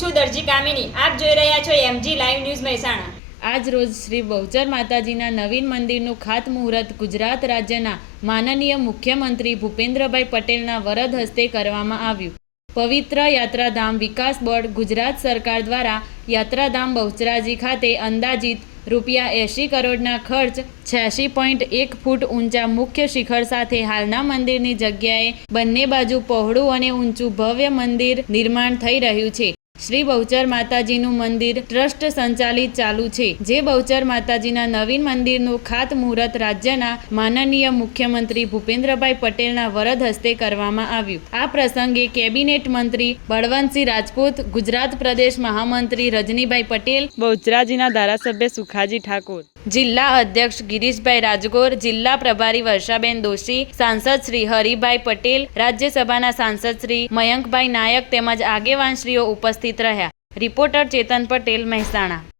છું દરજી કામિની. આપ જોઈ રહ્યા છો એમજી લાઈવ ન્યૂઝ મહેસાણા. આજ રોજ શ્રી બહુચર માતાજીના નવીન મંદિરનું ખાતમુહૂર્ત ગુજરાત રાજ્યના માનનીય મુખ્યમંત્રી ભૂપેન્દ્રભાઈ પટેલના વરદ હસ્તે કરવામાં આવ્યું. પવિત્ર યાત્રાધામ વિકાસ બોર્ડ ગુજરાત સરકાર દ્વારા યાત્રાધામ બહુચરાજી ખાતે અંદાજિત રૂપિયા એંશી કરોડના ખર્ચ છ્યાસી પોઈન્ટ એક ફૂટ ઊંચા મુખ્ય શિખર સાથે હાલના મંદિરની જગ્યાએ બંને બાજુ પહોળું અને ઊંચું ભવ્ય મંદિર નિર્માણ થઈ રહ્યું છે. શ્રી બહુચર માતાજીનું મંદિર ટ્રસ્ટ સંચાલિત ચાલુ છે, જે બહુચર માતાજીના નવીન મંદિરનું ખાતમુહૂર્ત રાજ્યના માનનીય મુખ્યમંત્રી ભૂપેન્દ્રભાઈ પટેલના વરદ હસ્તે કરવામાં આવ્યું. આ પ્રસંગે કેબિનેટ મંત્રી બળવંતસિંહ રાજપૂત, ગુજરાત પ્રદેશ મહામંત્રી રજનીભાઈ પટેલ, બહુચરાજીના ધારાસભ્ય સુખાજી ઠાકોર જિલ્લા અધ્યક્ષ ગિરીશભાઈ રાજગોર, જિલ્લા પ્રભારી વર્ષાબેન દોશી, સાંસદ શ્રી હરિભાઈ પટેલ, રાજ્યસભાના સાંસદ શ્રી મયંકભાઈ નાયક તેમજ આગેવાનશ્રીઓ ઉપસ્થિત રહ્યા. રિપોર્ટર ચેતન પટેલ મહેસાણા.